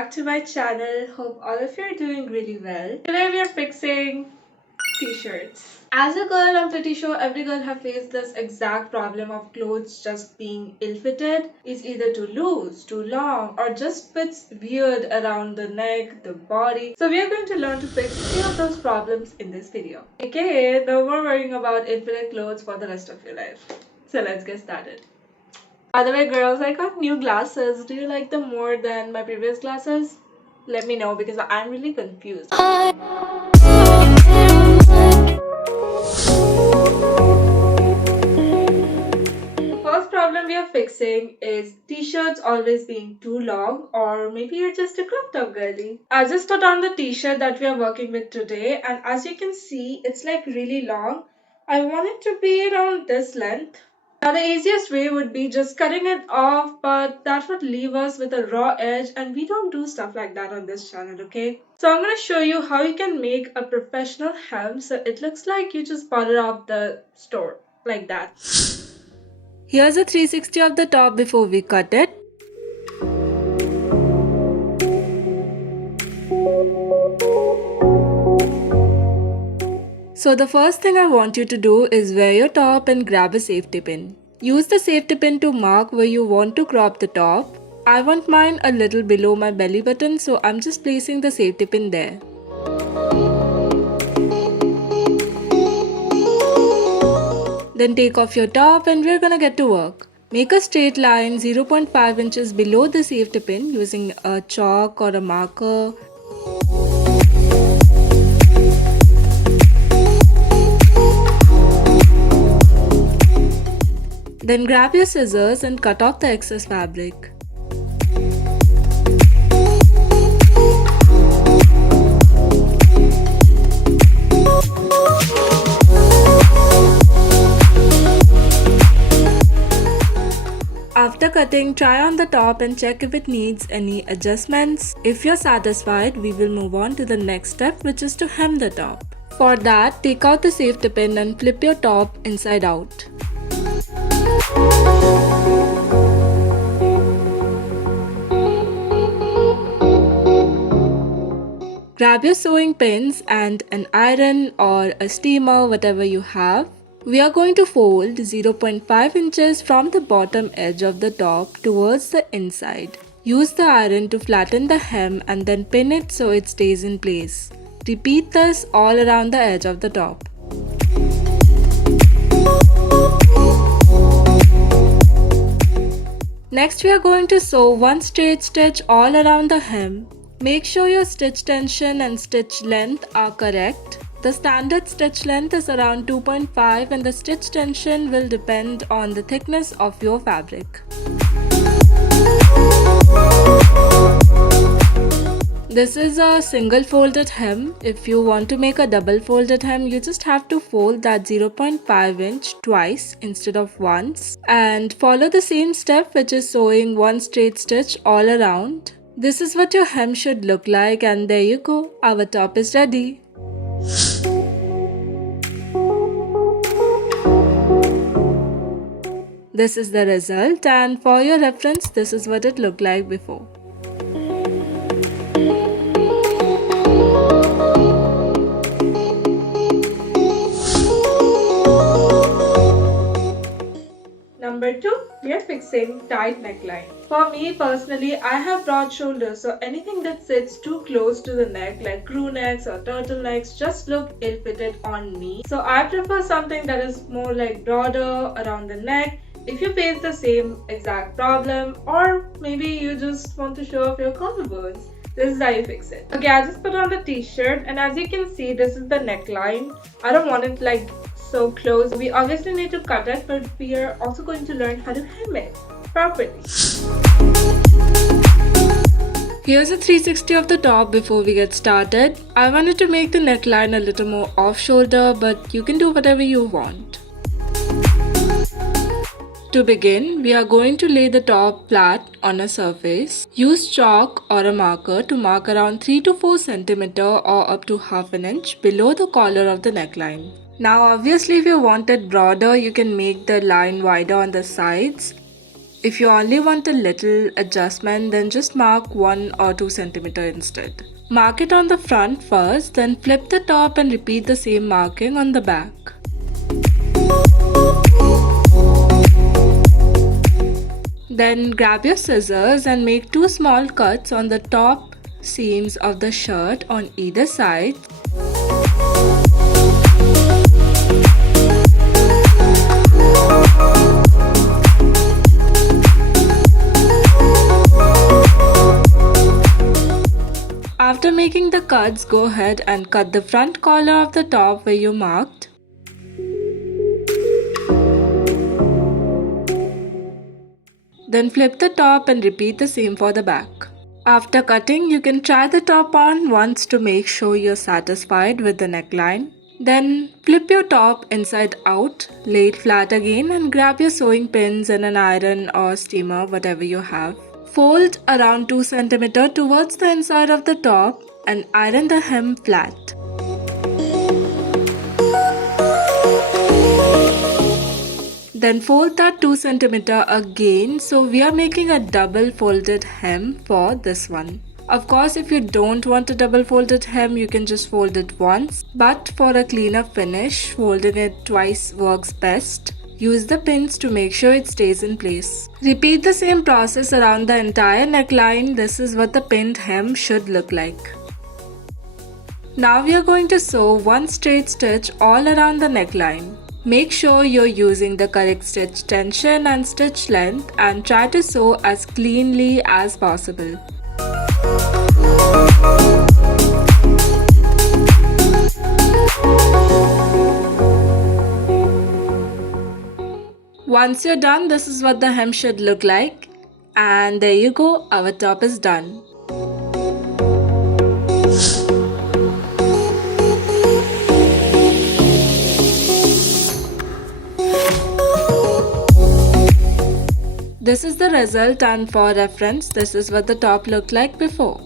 back to my channel. Hope all of you are doing really well. Today we are fixing t-shirts. As a girl, I'm pretty sure every girl have faced this exact problem of clothes just being ill-fitted. It's either too loose, too long, or just fits weird around the neck, the body. So we are going to learn to fix 3 of those problems in this video. AKA, no more worrying about ill-fitted clothes for the rest of your life. So let's get started. By the way, girls, I got new glasses. Do you like them more than my previous glasses? Let me know because I'm really confused. The first problem we are fixing is t-shirts always being too long, or maybe you're just a crop top girly. I just put on the t-shirt that we are working with today, and as you can see, it's like really long. I want it to be around this length. Now the easiest way would be just cutting it off, but that would leave us with a raw edge, and we don't do stuff like that on this channel, okay? So I'm going to show you how you can make a professional hem so it looks like you just bought it off the store, like that. Here's a 360 of the top before we cut it. So the first thing I want you to do is wear your top and grab a safety pin. Use the safety pin to mark where you want to crop the top. I want mine a little below my belly button, so I'm just placing the safety pin there. Then take off your top and we're gonna get to work. Make a straight line 0.5 inches below the safety pin using a chalk or a marker. Then grab your scissors and cut off the excess fabric. After cutting, try on the top and check if it needs any adjustments. If you're satisfied, we will move on to the next step, which is to hem the top. For that, take out the safety pin and flip your top inside out. Grab your sewing pins and an iron or a steamer, whatever you have. We are going to fold 0.5 inches from the bottom edge of the top towards the inside. Use the iron to flatten the hem and then pin it so it stays in place. Repeat this all around the edge of the top. Next, we are going to sew one straight stitch all around the hem. Make sure your stitch tension and stitch length are correct. The standard stitch length is around 2.5 and the stitch tension will depend on the thickness of your fabric. This is a single folded hem. If you want to make a double folded hem, you just have to fold that 0.5 inch twice instead of once. And follow the same step, which is sewing one straight stitch all around. This is what your hem should look like, and there you go, our top is ready. This is the result, and for your reference, this is what it looked like before. Number 2, we are fixing tight neckline. For me personally, I have broad shoulders, so anything that sits too close to the neck like crew necks or turtlenecks just look ill-fitted on me. So I prefer something that is more like broader around the neck. If you face the same exact problem, or maybe you just want to show off your collarbones, this is how you fix it. Okay, I just put on the t-shirt, and as you can see, this is the neckline. I don't want it like so close. We obviously need to cut it, but we are also going to learn how to hem it properly. Here's a 360 of the top before we get started. I wanted to make the neckline a little more off shoulder, but you can do whatever you want. To begin, we are going to lay the top flat on a surface. Use chalk or a marker to mark around 3 to 4 cm or up to half an inch below the collar of the neckline. Now obviously if you want it broader, you can make the line wider on the sides. If you only want a little adjustment, then just mark 1 or 2 centimeter instead. Mark it on the front first, then flip the top and repeat the same marking on the back. Then grab your scissors and make 2 small cuts on the top seams of the shirt on either side. After making the cuts, go ahead and cut the front collar of the top where you marked. Then flip the top and repeat the same for the back. After cutting, you can try the top on once to make sure you're satisfied with the neckline. Then flip your top inside out, lay it flat again and grab your sewing pins and an iron or steamer, whatever you have. Fold around 2 cm towards the inside of the top and iron the hem flat. Then fold that 2 cm again, so we are making a double folded hem for this one. Of course, if you don't want a double folded hem, you can just fold it once. But for a cleaner finish, folding it twice works best. Use the pins to make sure it stays in place. Repeat the same process around the entire neckline. This is what the pinned hem should look like. Now we are going to sew one straight stitch all around the neckline. Make sure you're using the correct stitch tension and stitch length and try to sew as cleanly as possible. Once you're done, this is what the hem should look like. And there you go, our top is done. This is the result, and for reference, this is what the top looked like before.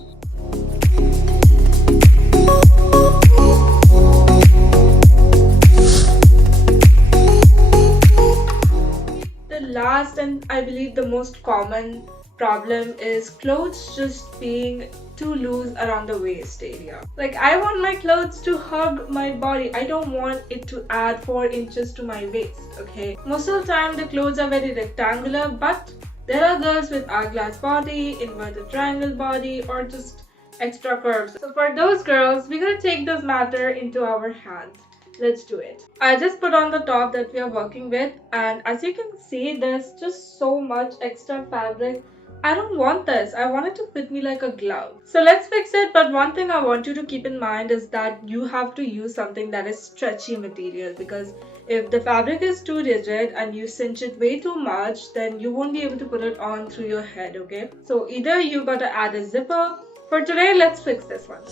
The last and I believe the most common problem is clothes just being too loose around the waist area. Like, I want my clothes to hug my body. I don't want it to add 4 inches to my waist, okay? Most of the time the clothes are very rectangular, but there are girls with hourglass body, inverted triangle body, or just extra curves. So for those girls, we're gonna take this matter into our hands. Let's do it. I just put on the top that we are working with, and as you can see, there's just so much extra fabric. I don't want this. I want it to fit me like a glove. So let's fix it. But one thing I want you to keep in mind is that you have to use something that is stretchy material, because if the fabric is too rigid and you cinch it way too much, then you won't be able to put it on through your head, okay? So either you gotta add a zipper. For today, let's fix this one.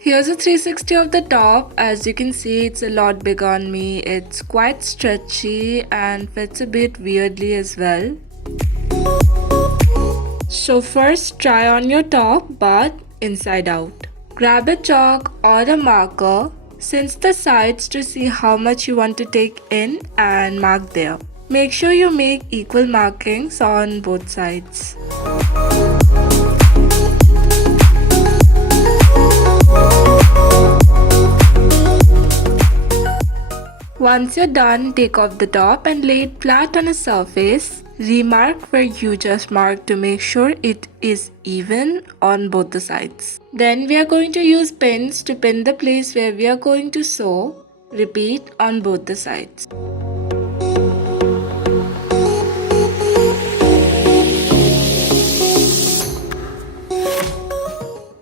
Here's a 360 of the top. As you can see, it's a lot big on me. It's quite stretchy and fits a bit weirdly as well. So first, try on your top but inside out. Grab a chalk or a marker, cinch the sides to see how much you want to take in and mark there. Make sure you make equal markings on both sides. Once you're done, take off the top and lay it flat on a surface. Remark where you just marked to make sure it is even on both the sides. Then we are going to use pins to pin the place where we are going to sew. Repeat on both the sides.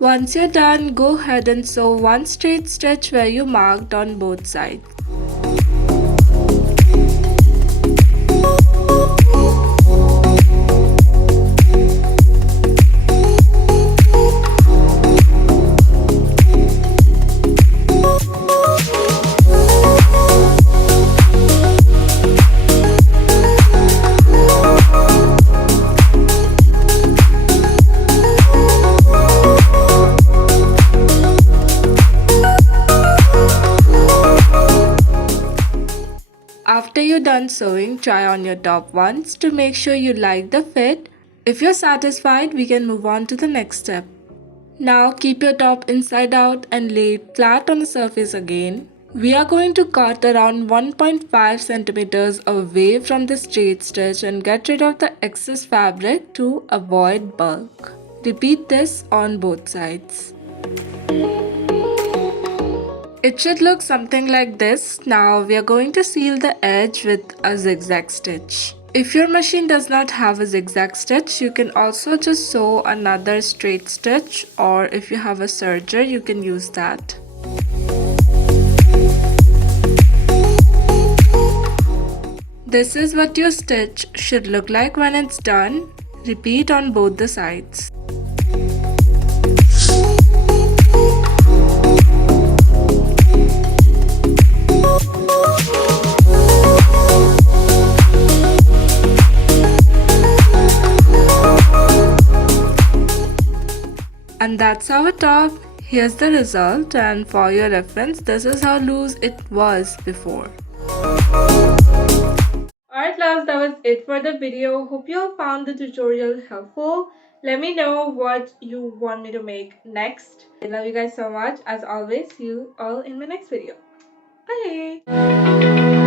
Once you're done, go ahead and sew one straight stitch where you marked on both sides. sewing, try on your top once to make sure you like the fit. If you're satisfied, we can move on to the next step. Now keep your top inside out and lay it flat on the surface again. We are going to cut around 1.5 centimeters away from the straight stitch and get rid of the excess fabric to avoid bulk. Repeat this on both sides. It should look something like this. Now we are going to seal the edge with a zigzag stitch. If your machine does not have a zigzag stitch, you can also just sew another straight stitch, or if you have a serger, you can use that. This is what your stitch should look like when it's done. Repeat on both the sides. And that's our top. Here's the result, and for your reference, this is how loose it was before. Alright class, that was it for the video. Hope you all found the tutorial helpful. Let me know what you want me to make next. I love you guys so much. As always, see you all in my next video. Bye!